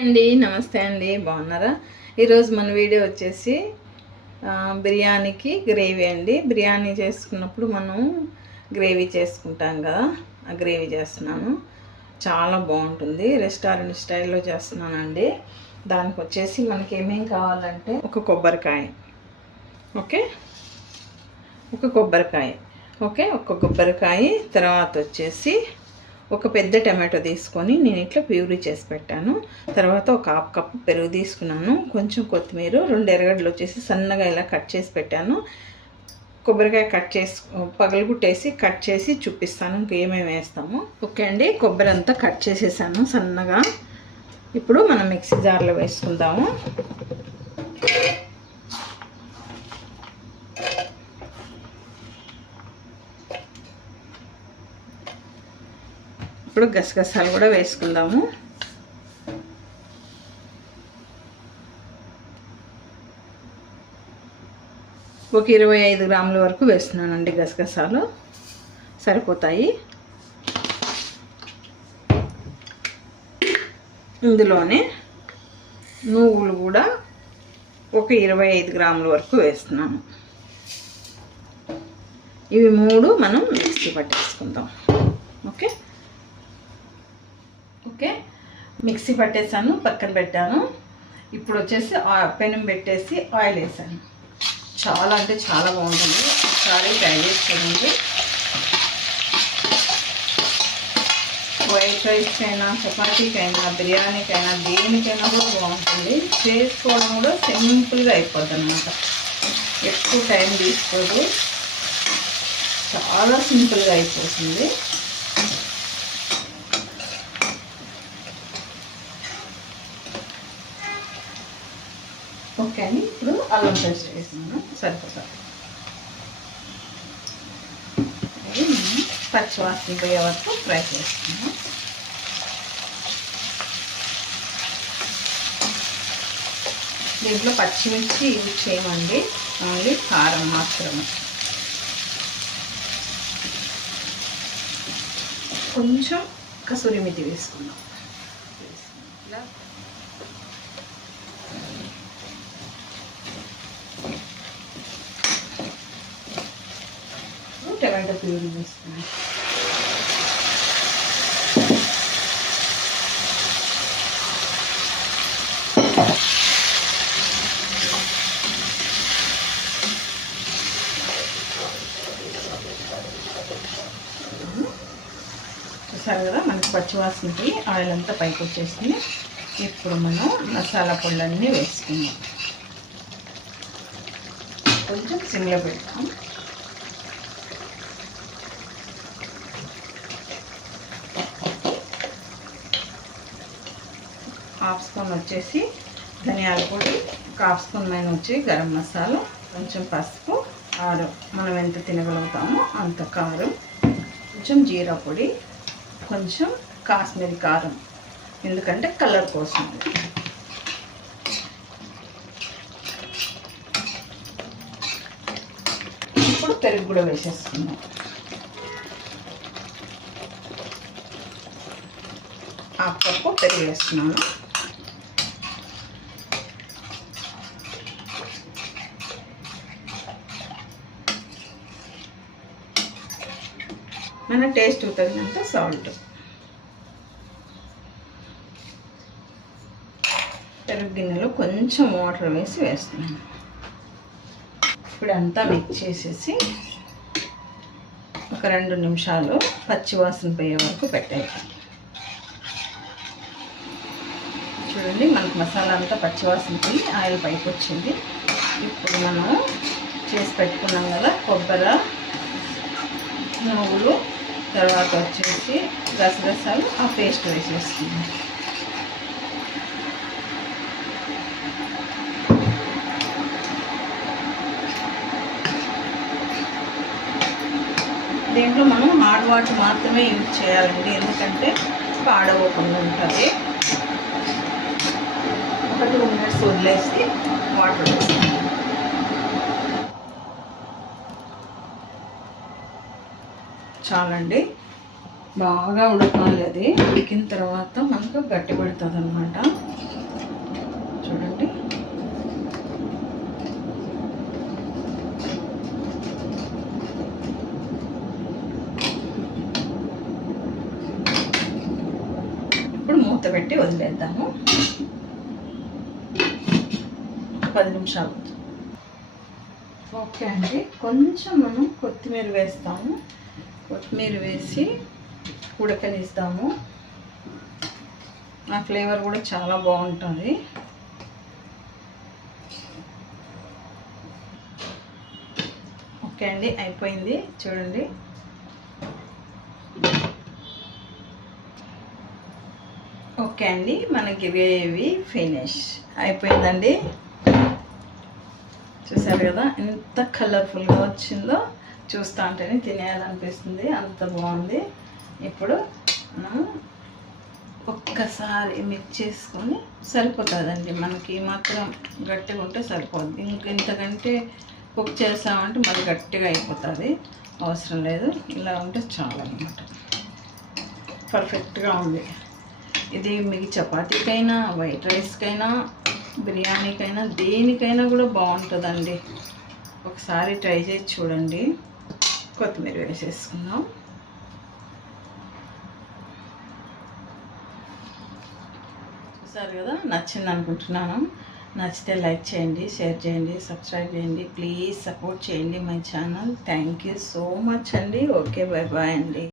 అండి నమస్తే అండి బాగున్నారా? ఈరోజు మన వీడియో వచ్చేసి బిర్యానీకి గ్రేవీ అండి. బిర్యానీ చేసుకున్నప్పుడు మనం గ్రేవీ చేసుకుంటాం కదా ఆ గ్రేవీ చేస్తున్నాను. చాలా బాగుంటుంది రెస్టారెంట్ స్టైల్లో చేస్తున్నానండి. దానికి వచ్చేసి మనకి ఏమేం కావాలంటే ఒక కొబ్బరికాయ ఓకే? ఒక కొబ్బరికాయ ఓకే? ఒక కొబ్బరికాయ తర్వాత వచ్చేసి ఒక పెద్ద టమాటో తీసుకొని నేను ఇట్లా ప్యూరీ చేసి పెట్టాను. తర్వాత ఒక హాఫ్ కప్ పెరుగు తీసుకున్నాను. కొంచెం కొత్తిమీర రెండు ఎర్రగడ్డలు వచ్చేసి సన్నగా ఇలా కట్ చేసి పెట్టాను. కొబ్బరికాయ కట్ చేసి పగలగొట్టేసి కట్ చేసి చూపిస్తాను. ఇంకేమేమి వేస్తాము. ఓకే అండి కొబ్బరి అంతా కట్ చేసేసాను సన్నగా. ఇప్పుడు మనం మిక్సీ జార్లో వేసుకుందాము. ఇప్పుడు గసగసాలు కూడా వేసుకుందాము. ఒక ఇరవై ఐదు గ్రాముల వరకు వేస్తున్నానండి గసగసాలు. సరిపోతాయి. ఇందులోనే నువ్వులు కూడా ఒక ఇరవై ఐదు గ్రాముల వరకు వేస్తున్నాను. ఇవి మూడు మనం మిక్సీ పట్టేసుకుందాం. ఓకే? ఓకే? మిక్సీ పట్టేసాను పక్కన పెట్టాను. ఇప్పుడు వచ్చేసి ఆ- పెనం పెట్టేసి ఆయిల్ వేసాను. చాలా అంటే చాలా బాగుంటుంది. ఒకసారి ట్రై చేసుకోండి వైట్ రైస్కైనా చపాతీకైనా బిర్యానీకైనా దేనికైనా కూడా బాగుంటుంది. చేసుకోవడం కూడా సింపుల్గా అయిపోద్ది అనమాట ఎక్కువ టైం తీసుకోదు. చాలా సింపుల్గా అయిపోతుంది ఓకే అండి ఇప్పుడు అల్లం పేస్ట్ వేసినాను సరిపోతుంది. పచ్చి వాసన పోయే వరకు ఫ్రై చేస్తున్నాను. దీంట్లో పచ్చిమిర్చి యూజ్ చేయమండి. ఓన్లీ కారం మాత్రమే. కొంచెం కసూరి మెతి వేసుకుందాం. ఇలా టమాటో ప్యూరీ వేసుకున్నాం చూసారు కదా మనకి పచ్చివాసనకి ఆయిల్ అంతా పైకి వచ్చేసింది. ఇప్పుడు మనం మసాలా పొళ్ళన్నీ వేసుకుందాం. కొంచెం సిమ్లో పెడతాం. హాఫ్ స్పూన్ వచ్చేసి ధనియాల పొడి ఒక హాఫ్ స్పూన్ పైన వచ్చి గరం మసాలా కొంచెం పసుపు కారం మనం ఎంత తినగలుగుతామో అంత కారం కొంచెం జీరా పొడి కొంచెం కాశ్మీరీ కారం. ఎందుకంటే కలర్ కోసం. ఇప్పుడు పెరుగు కూడా వేసేసుకుందాం. ఆ పప్పు పెరుగు వేస్తున్నాను. మన టేస్ట్ తగినంత సాల్ట్ పెరుగు గిన్నెలో కొంచెం వాటర్ వేసి వేస్తున్నాను. ఇప్పుడు అంతా మిక్స్ చేసేసి ఒక రెండు నిమిషాలు పచ్చివాసన పోయే వరకు పెట్టేయాలి. చూడండి మనకు మసాలా అంతా పచ్చివాసన పోయి ఆయిల్ పైకి వచ్చింది. ఇప్పుడు మనం చేసి పెట్టుకున్నాం కదా కొబ్బరి నువ్వులు తర్వాత వచ్చేసి గసగసాలు ఆ పేస్ట్ వేసేస్తున్నాం దీంట్లో మనం హార్డ్ వాటర్ మాత్రమే యూజ్ చేయాలండి ఎందుకంటే పాడవకుండా ఉంటుంది. ఒక టూ మినిట్స్ వదిలేసి చాలండి. బాగా ఉడకాలి అది. ఉడికిన తర్వాత మనకు గట్టి పడుతుంది అనమాట చూడండి. ఇప్పుడు మూత పెట్టి వదిలేద్దాము. పది నిమిషాలు. ఓకే అండి. కొంచెం మనం కొత్తిమీర వేస్తాము. కొత్తిమీర వేసి ఉడకనిస్తాము. ఆ ఫ్లేవర్ కూడా చాలా బాగుంటుంది. ఓకే అండి అయిపోయింది. చూడండి. ఓకే అండి మనకి ఇవి ఫినిష్ అయిపోయిందండి. చూసారు కదా ఎంత కలర్ఫుల్గా వచ్చిందో. చూస్తూ ఉంటేనే తినేయాలనిపిస్తుంది. అంత బాగుంది. ఇప్పుడు మనం ఒక్కసారి మిక్స్ చేసుకొని సరిపోతుందండి. మనకి మాత్రం గట్టిగా ఉంటే సరిపోద్ది ఇంక ఇంతకంటే కుక్ చేసామంటే మరి గట్టిగా అయిపోతుంది. అవసరం లేదు. ఇలా ఉంటే చాలు అనమాట పర్ఫెక్ట్గా ఉంది. ఇది మీకు చపాతీకైనా వైట్ రైస్కైనా బిర్యానీకైనా దేనికైనా కూడా బాగుంటుందండి. ఒకసారి ట్రై చేసి చూడండి. కొత్తిమీర వేసేసుకుందాం చూసారు కదా నచ్చింది అనుకుంటున్నాను నచ్చితే లైక్ చేయండి షేర్ చేయండి సబ్స్క్రైబ్ చేయండి ప్లీజ్ సపోర్ట్ చేయండి my channel thank you so much అండి ఓకే బాయ్ బాయ్ అండి